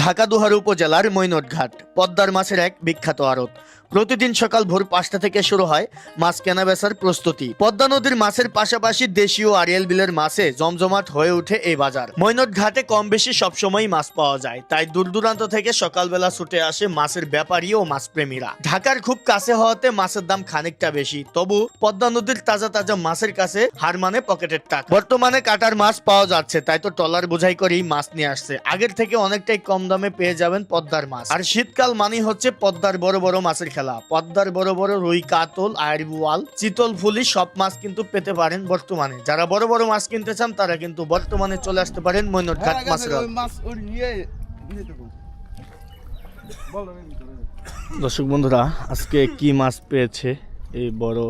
ঢাকা দুহার উপজেলার মৈনটঘাট পদ্মার মাছের এক বিখ্যাত আড়ত। প্রতিদিন সকাল ভোর পাঁচটা থেকে শুরু হয় মাছ কেনা বেচার প্রস্তুতি। পদ্মা নদীর মাছের পাশাপাশি দেশীয় আরিয়াল বিলের মাছে জমজমাট হয়ে ওঠে এই বাজার। মৈনট ঘাটে কম বেশি সবসময় মাছ পাওয়া যায়। তাই দূর দূরান্ত থেকে সকালবেলা ছুটে আসে মাছের ব্যাপারী ও মাছপ্রেমীরা। ঢাকার খুব কাছে হওয়াতে মাছের দাম খানিকটা বেশি। তবু পদ্মা নদীর তাজা তাজা মাছের কাছে হার মানে পকেটের টাকা। বর্তমানে কাটার মাছ পাওয়া যাচ্ছে, তাই তো টলার বোঝাই করেই মাছ নিয়ে আসছে। আগের থেকে অনেকটাই কম দামে পেয়ে যাবেন পদ্মার মাছ। আর শীতকাল মানেই হচ্ছে পদ্মার বড় বড় মাছের খেলা। পদ্মার বড় বড় রুই কাতল আয়ের বোয়াল চিতল ফুলি সব মাছ কিন্তু পেতে পারেন বর্তমানে। যারা বড় বড় মাছ কিনতে চান তারা কিন্তু বর্তমানে চলে আসতে পারেন মাছের মাছ ওর নিয়ে নিয়ে দেবো দর্শক বন্ধুরা আজকে কি মাছ পেয়েছে এই বড়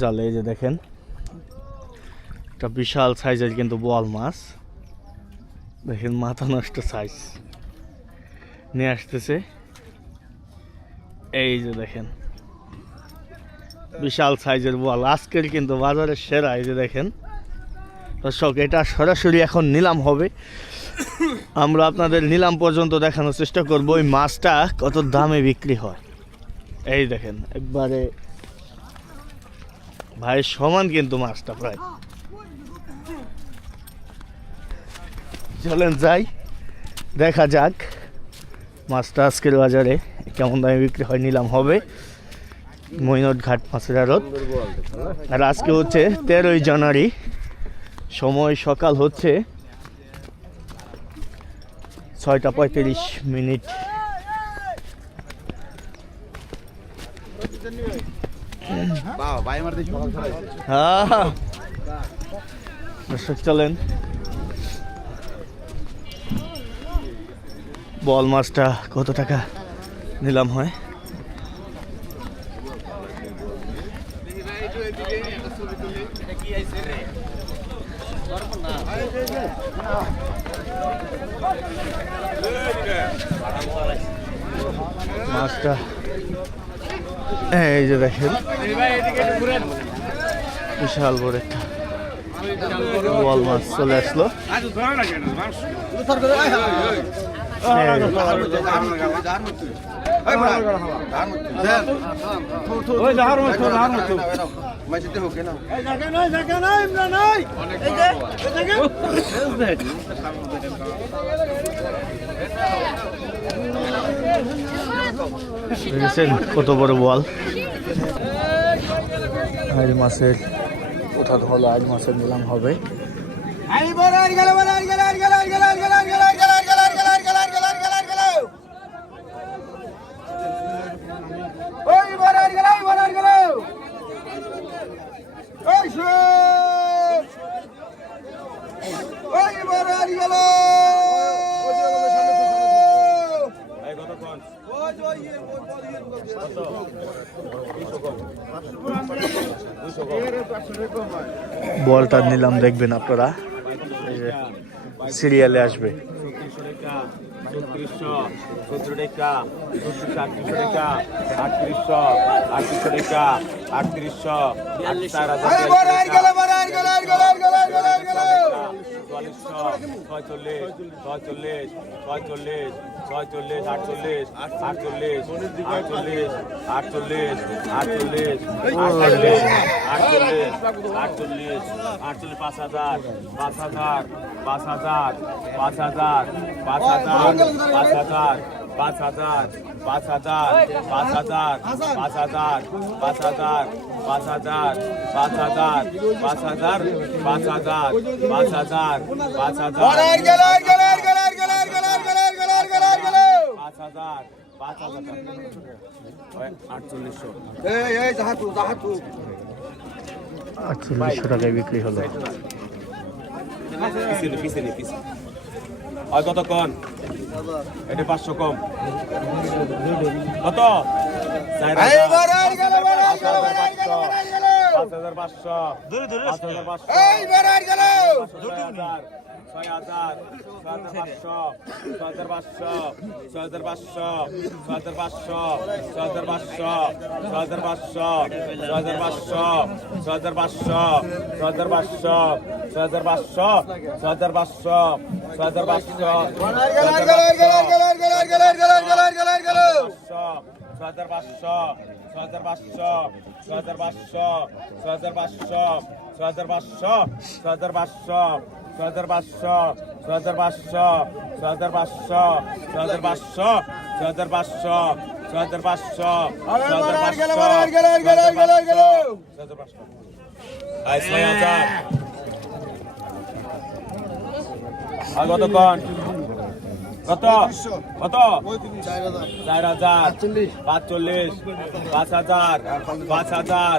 জালে? যে দেখেন একটা বিশাল সাইজের কিন্তু বোয়াল মাছ। দেখেন মাথা নষ্ট সাইজ নিয়ে আসতেছে। এই যে দেখেন। বিশাল সাইজের বল আজকের কিন্তু বাজারের সেরা, এই যে দেখেন। দর্শক, এটা সরাসরি এখন নিলাম হবে। আমরা আপনাদের নিলাম পর্যন্ত দেখানোর চেষ্টা করব ওই মাছটা কত দামে বিক্রি হয়। এই দেখেন, একবারে ভাই, সমান কিন্তু মাছটা প্রায়। চলেন যাই, দেখা যাক মাছটা আজকের বাজারে। কেমন দামে বিক্রি হয় নিলাম, হবে। মৈনট ঘাট মাছের আড়ত আর আজকে হচ্ছে তেরোই জানুয়ারি, সময় সকাল হচ্ছে ছয়টা পঁয়ত্রিশ মিনিট। চলেন। বল মাছটা কত টাকা? নিলাম হয়। মাছটা। এই যে দেখেন। বিশাল বড় একটা বল মাছ চলে আসলো। কত বড় বল আজ মাসের কোথাও হলো আজ মাসের নিলাম হবে। আই বড় আর গেল আর গেল আর গেল আর গেল আর গেল। বলটা নিলাম দেখবেন আপনারা। সিরিয়ালে আসবে। আটত্রিশশো আটত্রিশশো ছয়চল্লিশ ছয়চল্লিশ ছয়চল্লিশ আটচল্লিশ আটচল্লিশ আটচল্লিশ আটচল্লিশ আটচল্লিশ আটচল্লিশ আটচল্লিশ আটচল্লিশ আটচল্লিশ পাঁচ হাজার পাঁচ হাজার পাঁচ হাজার পাঁচ হাজার পাঁচ হাজার পাঁচ হাজার পাঁচ হাজার পাঁচ হাজার পাঁচ হাজার পাঁচ হাজার পাঁচ হাজার পাঁচ হাজার পাঁচ হাজার পাঁচ হাজার পাঁচ হাজার পাঁচ হাজার পাঁচ হাজার পাঁচ হাজার পাঁচ হাজার আটচল্লিশশো আটচল্লিশশো টাকায় বিক্রি হলো। পিছনে পিছনে পিছনে। আর কতক্ষণ এটা পাঁচশো কম। কত? পাঁচ হাজার পাঁচশো ধরে ধরে পাঁচ হাজার পাঁচশো এই বেড়ার গেল ছয় হাজার ছয় হাজার পাঁচশো ছয় হাজার পাঁচশো ছয় হাজার পাঁচশো ছয় হাজার পাঁচশো ছয় হাজার পাঁচশো ছয় হাজার পাঁচশো ছয় হাজার পাঁচশো ছয় হাজার পাঁচশো ছয় হাজার পাঁচশো ছয় হাজার পাঁচশো ছয় হাজার পাঁচশো ছয় হাজার পাঁচশো ছয় হাজার পাঁচশো ছয় হাজার পাঁচশো ছয় হাজার পাঁচশো ছ হাজার পাঁচশো ছ হাজার পাঁচশো ছ হাজার পাঁচশো ছ হাজার পাঁচশো ছ হাজার পাঁচশো ছ হাজার পাঁচশো ছ হাজার পাঁচশো ছ হাজার পাঁচশো ছ হাজার পাঁচশো ছয় হাজার আর কত কন কত কত চার হাজার পাঁচচল্লিশ পাঁচ হাজার পাঁচ হাজার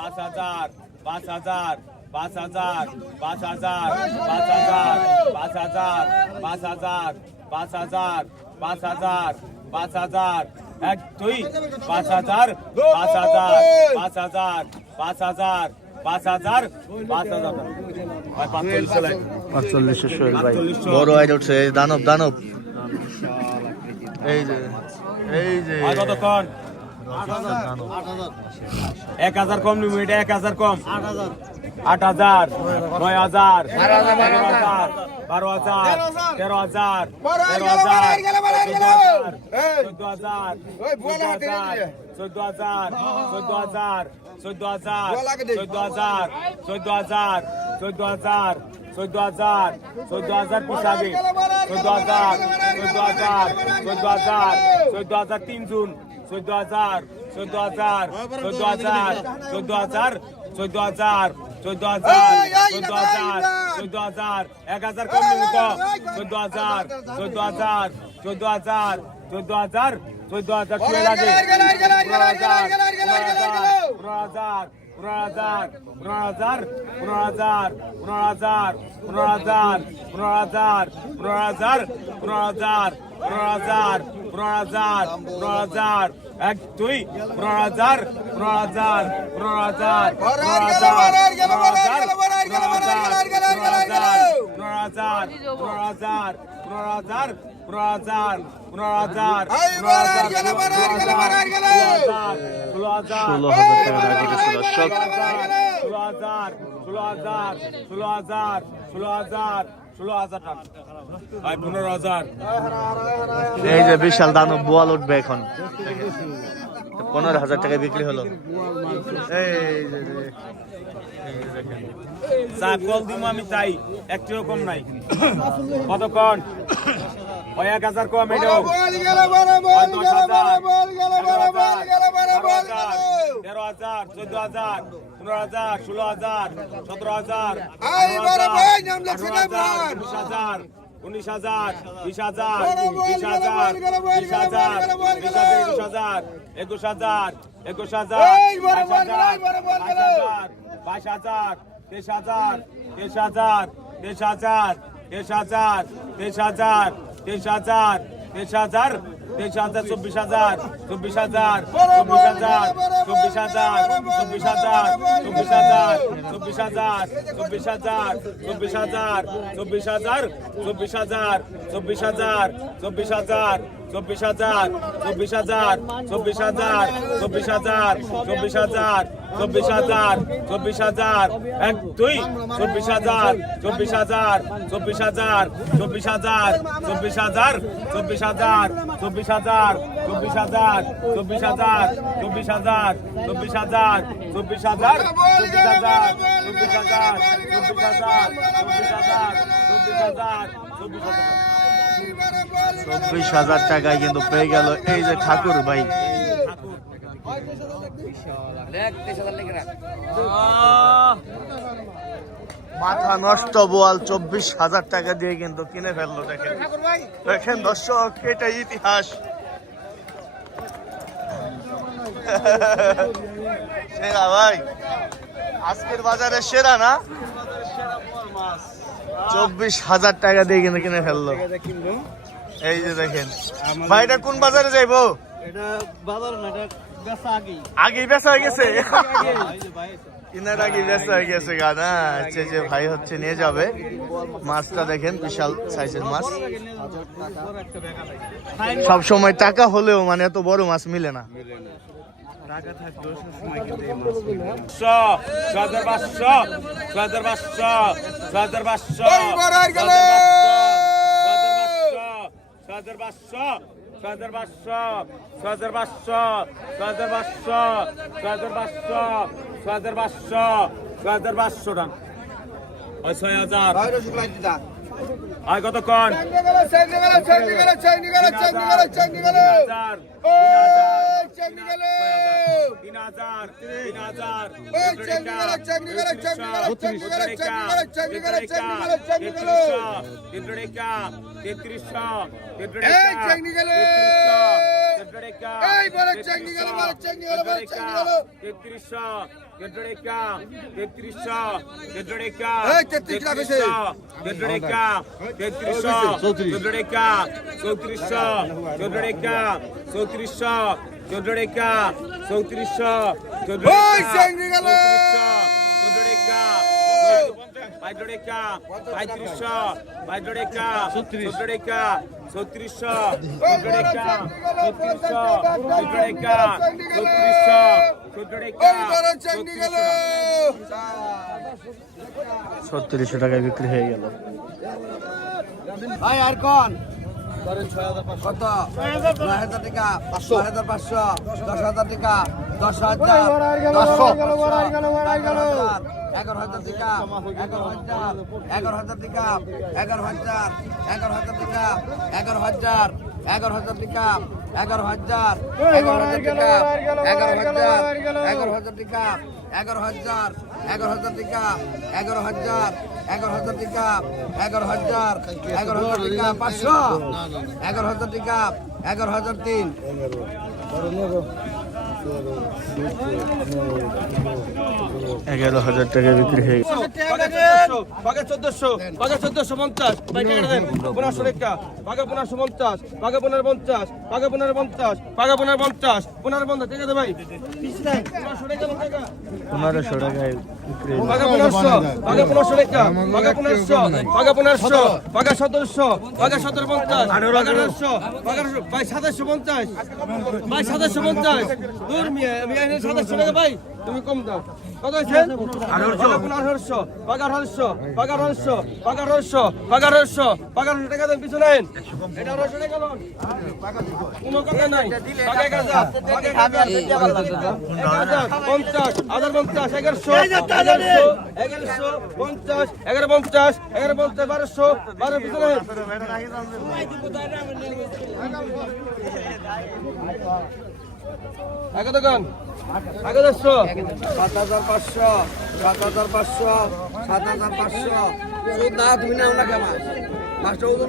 পাঁচ হাজার পাঁচ হাজার পাঁচ হাজার পাঁচ হাজার পাঁচ হাজার পাঁচ হাজার পাঁচ হাজার পাঁচ হাজার পাঁচ হাজার পাঁচ হাজার এক দুই পাঁচ হাজার পাঁচ হাজার পাঁচ হাজার পাঁচ হাজার পাঁচ হাজার পাঁচ হাজার ভাই, সোহেল বড় আইড উঠছে দানব দানব এই যে এই যে কতক্ষণ এক হাজার কম নিবো এটা এক হাজার কম আট হাজার নয় হাজার এগারো হাজার বারো হাজার তেরো হাজার তেরো হাজার চোদ্দ হাজার চোদ্দ হাজার চোদ্দ হাজার চোদ্দ হাজার চোদ্দ হাজার চোদ্দ হাজার চোদ্দ হাজার চোদ্দ হাজার চোদ্দ হাজার পিসাবে চোদ্দ হাজার চোদ্দ হাজার চোদ্দ হাজার চোদ্দ হাজার তিন জুন চোদ্দ হাজার চোদ্দ হাজার চোদ্দ হাজার চোদ্দ হাজার চোদ্দ হাজার চোদ্দ হাজার চোদ্দ হাজার চোদ্দ হাজার এক হাজার কম নিমিত চোদ্দ হাজার চোদ্দ হাজার চোদ্দ হাজার চোদ্দ হাজার চোদ্দ হাজার ছুঁয়ে লাগে পনেরো হাজার পনেরো হাজার পনেরো হাজার পনেরো হাজার পনেরো হাজার পনেরো হাজার পনেরো হাজার পনেরো হাজার পনেরো হাজার পনেরো হাজার পনেরো হাজার পনেরো হাজার পনেরো হাজার এক দুই পনেরো হাজার পনেরো হাজার পনেরো হাজার পনেরো হাজার পনেরো হাজার পনেরো হাজার পনেরো হাজার পনেরো হাজার পনেরো হাজার পনেরো হাজার পনেরো হাজার পনেরো হাজার ষোলো হাজার ষোলো হাজার ষোলো হাজার ষোলো হাজার ষোলো হাজার ষোলো হাজার টাকা পনেরো হাজার যে বিশাল দানব বোয়াল উঠবে এখন। পনেরো হাজার টাকায় বিক্রি হলো। যা কল দিব আমি তাই, একটি রকম নাই। কতক্ষণ? এক হাজার কম এটাও তেরো হাজার, চোদ্দ হাজার, পনেরো হাজার, ষোলো হাজার, সতেরো হাজার হাজার উনিশ হাজার বিশ হাজার বিশ হাজার বিশ হাজার বিশ হাজার একুশ হাজার একুশ হাজার একুশ হাজার বাইশ হাজার তেইশ হাজার তেইশ হাজার তেইশ হাজার তেইশ হাজার তেইশ হাজার তেইশ হাজার তেইশ হাজার তেইশ হাজার চব্বিশ হাজার চব্বিশ হাজার চব্বিশ হাজার চব্বিশ হাজার চব্বিশ হাজার চব্বিশ হাজার চব্বিশ হাজার চব্বিশ হাজার চব্বিশ হাজার চব্বিশ হাজার চব্বিশ হাজার চব্বিশ হাজার চব্বিশ হাজার চব্বিশ হাজার চব্বিশ হাজার চব্বিশ হাজার চব্বিশ হাজার চব্বিশ হাজার চব্বিশ হাজার চব্বিশ হাজার এক দুই চব্বিশ হাজার চব্বিশ হাজার চব্বিশ হাজার চব্বিশ হাজার চব্বিশ হাজার চব্বিশ হাজার চব্বিশ হাজার চব্বিশ হাজার চব্বিশ হাজার চব্বিশ হাজার চব্বিশ হাজার চব্বিশ হাজার চব্বিশ হাজার চব্বিশ হাজার চব্বিশ হাজার চব্বিশ হাজার চব্বিশ হাজার চব্বিশ হাজার চব্বিশ হাজার টাকায় কিন্তু পেয়ে গেল এই যে ঠাকুর ভাই মাথা নষ্ট বোয়াল চব্বিশ হাজার টাকা দিয়ে কিন্তু কিনে ফেলল, দেখেন। দেখেন দর্শক, এটা ইতিহাস। সেরা ভাই, আজকের বাজারে সেরা না? চব্বিশ হাজার টাকা দিয়ে কিনে কিনে ফেলল। এই যে দেখেন। ভাইটা কোন বাজারে যাইবো? এটা বাজার না, এটা আগেই। বেচা হয়ে গেছে? আগে বেচা হয়ে গেছে গানা আচ্ছা যে ভাই হচ্ছে নিয়ে যাবে। মাছটা দেখেন বিশাল সাইজের মাছ। সব সময় টাকা হলেও মানে এত বড় মাছ মিলে না। সময় হাজার পাঁচশো ছয় হাজার পাঁচশো ছয় হাজার পাঁচশো ছয় হাজার পাঁচশো ছয় হাজার পাঁচশো ছয় হাজার পাঁচশো ছয় হাজার চেকনি গেল 3000 3000 এই চেকনি গেল চেকনি গেল চেকনি গেল চেকনি গেল চেকনি গেল চেকনি গেল চেকনি গেল 3300 এই চেকনি গেল এই বলে চেকনি গেল বলে চেকনি চোদ্দ রেখা চৌত্রিশশো চোদ্দ পাঁচশো পঁয়ত্রিশশো পঁয়ত্রিশশো চোদ্দ রেখা চৌত্রিশশো চোদ্দ রেখা চৌত্রিশশো চোদ্দ রেখা চৌত্রিশশো চোদ্দ রেখা ছত্রিশশো টাকায় বিক্রি হয়ে গেল ভাই আর কোন কত নয় হাজার টাকা পাঁচশো হাজার পাঁচশো দশ হাজার টাকা দশ হাজার পাঁচশো এগারো হাজার টাকা এগারো হাজার এগারো হাজার টাকা এগারো হাজার এগারো হাজার টাকা এগারো হাজার এগারো হাজার টাকা এগারো হাজার এগারো হাজার টাকা এগারো হাজার এগারো হাজার টাকা এগারো হাজার এগারো হাজার টাকা, এগারো হাজার এগারো হাজার টিকা, এগারো হাজার এগারো হাজার টিকা, পাঁচশো। এগারো হাজার টিকা, এগারো হাজার তিন। এগারো হাজার টাকা বিক্রি হয়ে বাঘা চোদ্দশো বাঘা চোদ্দশো পঞ্চাশ। পনেরোশো রেখা। বাঘা পনেরোশো পঞ্চাশ বাঘা পনেরো পঞ্চাশ বাঘা পনেরো পঞ্চাশ বাঘা পনেরো পঞ্চাশ পনেরো পঞ্চাশ ঠিক আছে ভাই? পনেরোশো গেল। বাঘা পনেরোশো বাঘা পনেরোশো রেখা বাঘা পনেরোশো বাঘা পনেরোশো বাঘা সতেরোশো বাঘা সতেরো পঞ্চাশ আঠারোশো বাঘা আঠারোশো ভাই সাতাশশো পঞ্চাশ ভাই সাতাশশো পঞ্চাশ। দূর মিয়া সাতাশশো টাকা ভাই তুমি কম দাও। কত হয়েছে? পনেরোশো বাঘা আঠারোশো। বাঘা আঠারোশো। বাঘা আঠারোশো। বাঘা আঠারোশো। বাঘা আঠারোশো। টাকা দেন পিছনে এটা আঠারোশো টাকা লোন। কোনো কথা নাই। বাঘা এক হাজার। বাঘা এক হাজার। এক হাজার পঞ্চাশ। হাজার পঞ্চাশ। এগারোশো। এগারোশো। এগারোশো পঞ্চাশ। এগারো পঞ্চাশ। এগারো পঞ্চাশ। বারোশো। বারো পিছনে এগারো দোকান এগারোশো সাত হাজার পাঁচশো, সাত হাজার পাঁচশো, সাত হাজার পাঁচশো। না তুমি না কেমন ওজন